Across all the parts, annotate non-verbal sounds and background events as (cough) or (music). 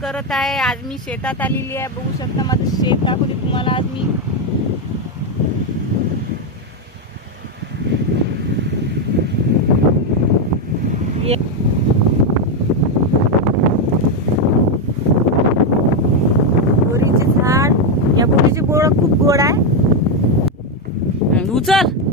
करत आहे. आज मी शेतात आलेली आहे. बघू शकता माझं शेत दाखवते तुम्हाला आज मी. बोरीचे झाड. या बोरीची बोळ खूप गोड आहे. उचल.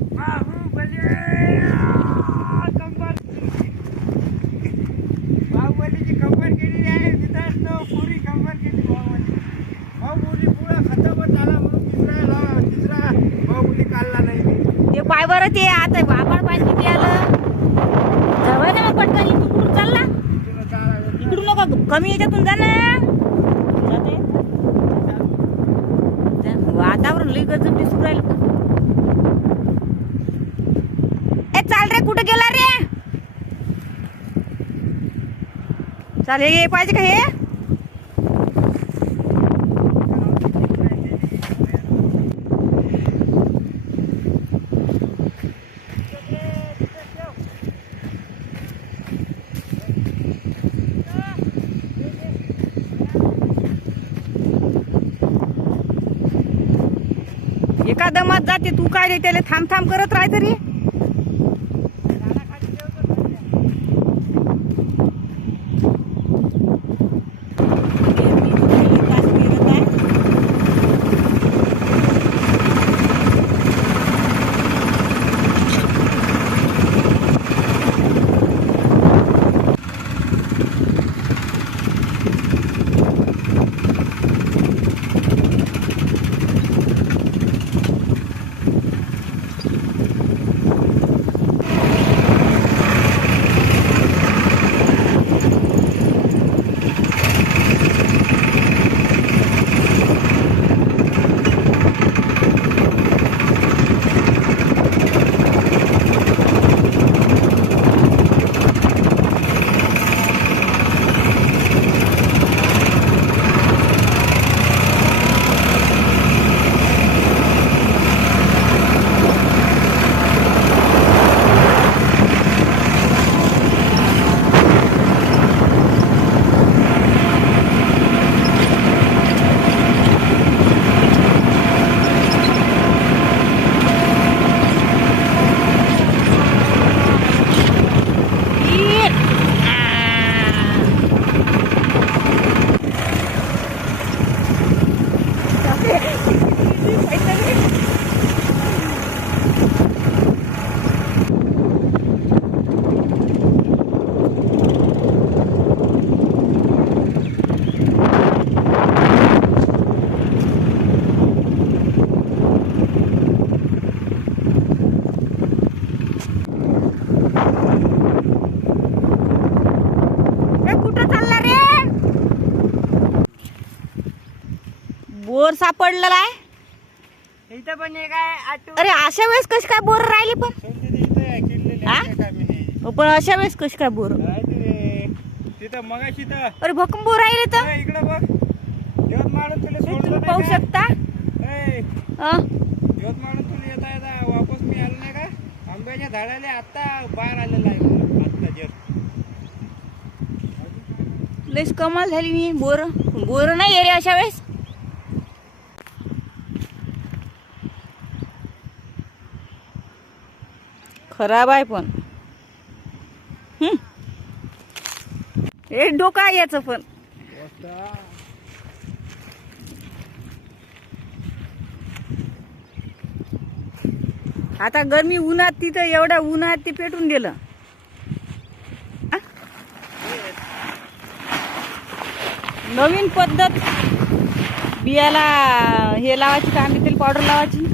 ते आता आभाळ पाणी किती आलं. जवळ ना मग पटकन इथून कुठून चालला? इकडून नका कमी याच्यातून जा ना. वातावरण लई गजब दिसून राहिलं. ए चाल रे कुठं गेला रे? चाल हे पाहिजे का हे? एका दमात जाते तू काय रे त्याला थांब थांब करत राहते ए, कुठं चालला रे बोर सापडलेला आहे इथं पण एक आहे आटू. अरे अशा वेळेस कशी काय बोर राहिली पण? इथं आहे, किडलेली हा? आहे, काय. हो, पण अशा वेळेस कशी काय बोर? काय ते? रे? तिथं मगाशी तर अरे भक्कम बोर राहिले तर. ए, इकडं बघ. यवतमाळून तुला हे सोडलं तुम्ही नाही पाहू का? शकता? ए, हं? यवतमाळून तुला येता येता वापस मी आलो नाही का? आंब्याच्या झाडाला आता बाहेर आलेला आहे मला, आत्ता जर लईच कमाल झाली मी बोर. बोर नाही आहे रे अशा वेळेस. खराब आहे पण. हे डोका आहे याचं पण. आता गरमी उन्हात तिथं एवढ्या उन्हात ते पेटून गेलं. नवीन पद्धत. बियाला हे लावायची कांदे तेल पावडर लावायची?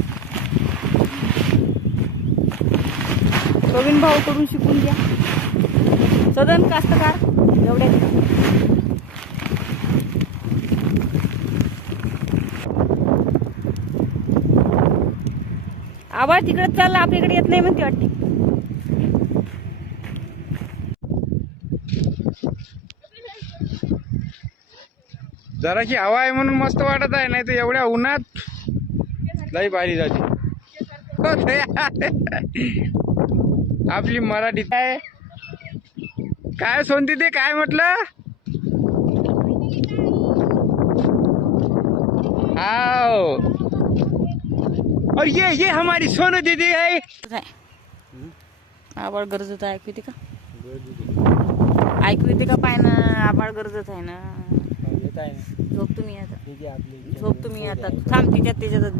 प्रवीण भाऊ कडून शिकून घ्या. सदन कास्तकार एवढ्या आवाज तिकडे चालला आपल्याकडे येत नाही म्हणते वाटते. जराशी हवा आहे म्हणून मस्त वाटत आहे नाही तर एवढ्या उन्हात लई भारी झाली हो. (laughs) (laughs) आपली मराठी काय? काय सोनती ते काय म्हटलं? आओ और ये ये हमारी सोनू दीदी है. आहे. आबाळ गरजत आहे ऐकू येते का? ऐकू येते का पाय ना आबाळ गरजत आहे ना? झोप तुम्ही आता. झोप तुम्ही आता. थांब तिच्यात त्याच्यात